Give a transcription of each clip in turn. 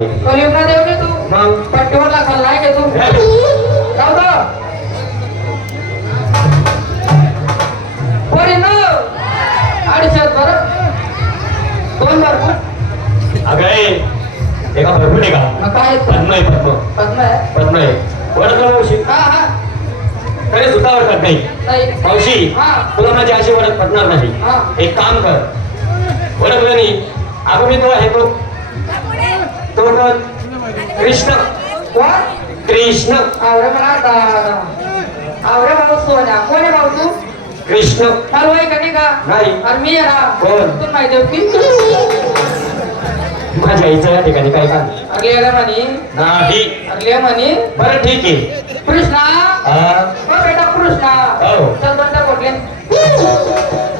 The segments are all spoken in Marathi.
तू? मग? पट्टीवरला खाल्लाय का तू. हे, जाऊ दो. पोरी न. अडीचशे बर. दोन भरपूर अगं ए, एका भरपूर आहे का? मग काय? पद्म आहे पद्म. पद्म आहे. पद्म आहे. वडत मावशी? हा हा. खरे सुद्धा वडत नाही. मावशी हा. तुला माझी अशी वडत पटणार नाही. हा. एक काम कर. वडकलं नाही. अगं मी तो आहे तो. कोण? कृष्ण. कोण? कृष्ण. आवरे आता. आवरे भाऊ सोन्या कोण आहे भाऊ तू? कृष्ण. चालू आहे का नाही का? नाही. अरे मी आहे ना. कोण? तू माहिती होती माझ्या आईचं या ठिकाणी काय काम? अरे अरे म्हणी. नाही. अरे म्हणी. बरं ठीक आहे. कृष्णा. हा, बेटा कृष्णा. हो. चल दोनदा कोटले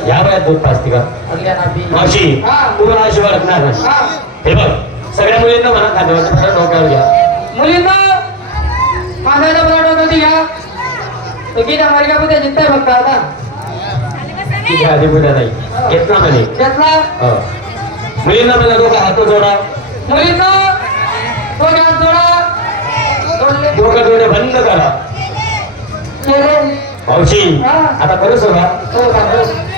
या वयात दूध पाजते का? अरे ना बी मावशी हा. तू मला नाही. हा. हे बघ. सगळ्या मुलींना म्हणा खाद्यवरचं खरं डोक्यावर घ्या. मुलींना माझ्या मला डोकं घ्या तो गीता मार्गा मध्ये जिंकताय फक्त आता? ठीक आहे आधी बुद्या नाही. घेतला म्हणे. घेतला? हो. मुलींना हात जोडा. मुलींना जोडा. डोळे बंद करा. आता करू सुरुवात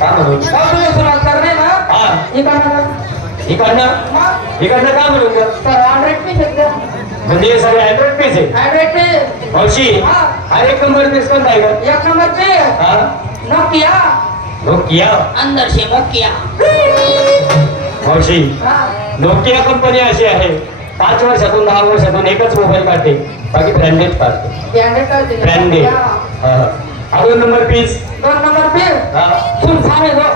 का म्हणून भाऊ, तुम्ही सुरुवात करणे ना हा करणार इकडनं मग इकडनं का म्हणून ग? तर हंड्रेड पीस एकदम म्हणजे हे सगळे हंड्रेड पीस आहे हंड्रेड पीस मावशी हा. एक नंबर पीस कोणता आहे का एक नंबर पे हा नोकिया नोकिया अंदर से नोकिया हा नोकिया कंपनी अशी आहे पाच वर्षातून दहा वर्षातून एकच मोबाईल काढते. बाकी ब्रँडेड काढते. ब्रँडेड ब्रँडेड अजून नंबर पीस दोन नंबर पे हा. फुल छान आहे तो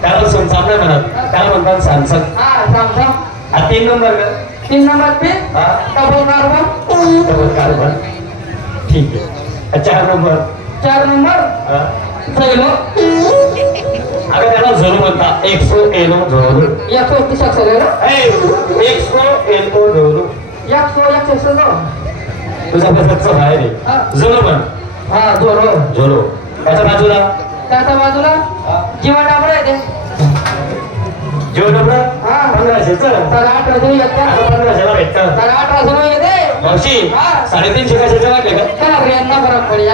त्याला समजा नाही म्हणत. त्याला म्हणतात सॅमसंग हा सॅमसंग हा तीन नंबर तीन नंबर पे? हा. Double carbon. Double carbon. ठीक आहे. हा, चार नंबर. चार नंबर? हा. झैलो अगं त्याला झोलो म्हणता. X O L O Xolo. एक सौ तीस अक्षर आहे ना? ए, X O L O Xolo. एक सौ एक सौ सौ तुझा कसं बाहेर हा. आहे झोलो म्हण. हा जोरो झोलो. त्याच्या बाजूला. त्याच्या बाजूला हा. जीवन डाबर आहे ते. जेवण डबडं? हा. पंधराशेचं तर अठरा जुनी येते आता पंधराशेला भेटतं तर अठरा जुनी येते मावशी हा. साडेतीनशे कशाचे वाटले का? ब्रेनना फरक पडी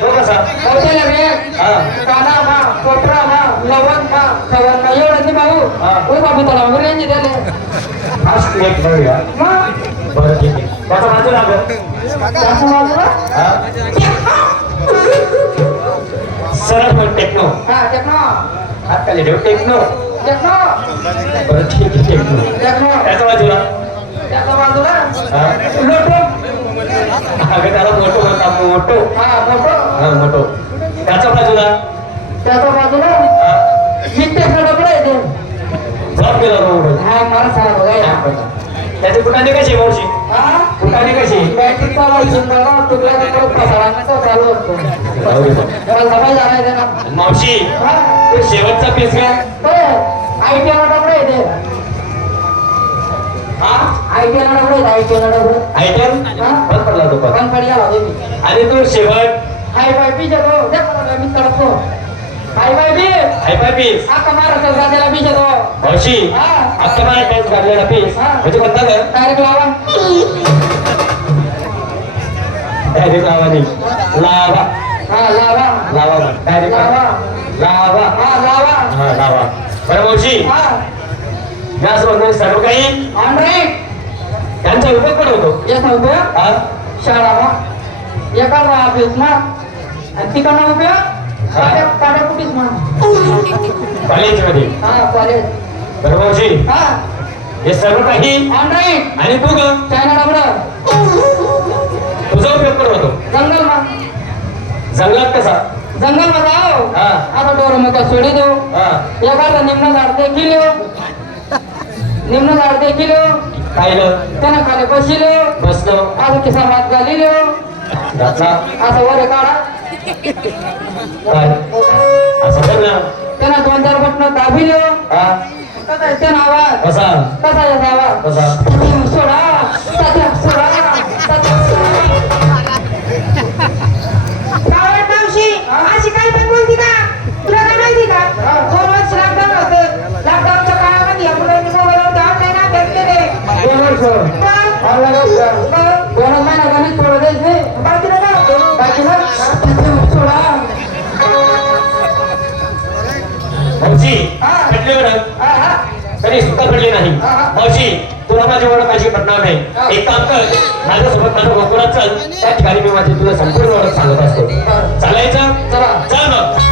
तो कसा कौशल्य हा. काना मा कोटरा मा लवण मा सवण मा एवढं नाही भाऊ. हा. ओ बाबू त्याला रेंज दिले. फास्ट एक बघूया. मग? बरं ठीक आहे. त्याच्या बाजूला गं. त्याच्या बाजूला? हा. सरळ म्हण टेक्नो हा टेक्नो हात खाली ठेव टेक्नो टेक्नो बरं ठीक आहे टेक्नो टेक्नो त्याच्या बाजूला. त्याच्या बाजूला. हा. लोटो अगं त्याला मोठो म्हणता मोठो. हा मोठो. हा मोठो. त्याच्या बाजूला. त्याच्या बाजूला. हा. मिठ्ठे डबडे येते जॉब केला रोड हा मला सारा बघायला त्याची कुठाने कशी मावशी? हा? कुठाने कशी बॅटरी चालवायची मला तुला परत पसारांचा चालू असतो जाऊ दे मग. मला सफाई जाणार ना मावशी तो शेवटचा पीस घ्या. आय टी आला डबडे येते हा? आय टी आला डबडे आय टी आला डबडे. आयटम? हा? बंद पडला तो पण. पण पडी आला तुम्ही आणि तो शेवट. हाय बाय बी जगो देख मी हाय बाय बी हाय पाय पीस हा कमार असेल राजाला बी जगो मावशी हा. आता मला टॅक्स काढलेला पीस हा. म्हणजे कोणता ग डायरेक्ट लावा. डायरेक्ट लावा नाही. लावा. लावा. लावा. डायरेक्ट. लावा. लावा हा लावा. हा लावा. बरं मावशी. हा. गॅस वगैरे सर्व काही त्यांचा उपयोग पण होतो? येत उपयोग हा? शाळा मग एका मग आणि तिकडनं उपयोग कुठेच कॉलेजमध्ये. हा कॉलेज. बरं मावशी. हा. हे सर्व काही आणि तू ग? चायना डबडं तुझा उपयोग पण होतो? जंगलात कसा? जंगलमध्ये हा. आता डोर मग सोडी देऊ. एखादं निम्न झाड देखील निम्न झाड देखील पाहिलं त्यानं खाली बसिलो बसलो. असं किसा मात घाली घातला. असं वर काढा. असं त्यानं दोन चार बटन दाबिलो हा. कसा त्यानं आवाज. कसा कसा याचा आवाज? कसा सोडा. तरी सुद्धा पडले नाही हा. भाऊजी तुला माझी हा. नाही एक काम कर माझ्यासोबत माझं गोकुळात चल त्या ठिकाणी मी माझी तुला संपूर्ण ओळख सांगत असतो. चालायचं चला. चल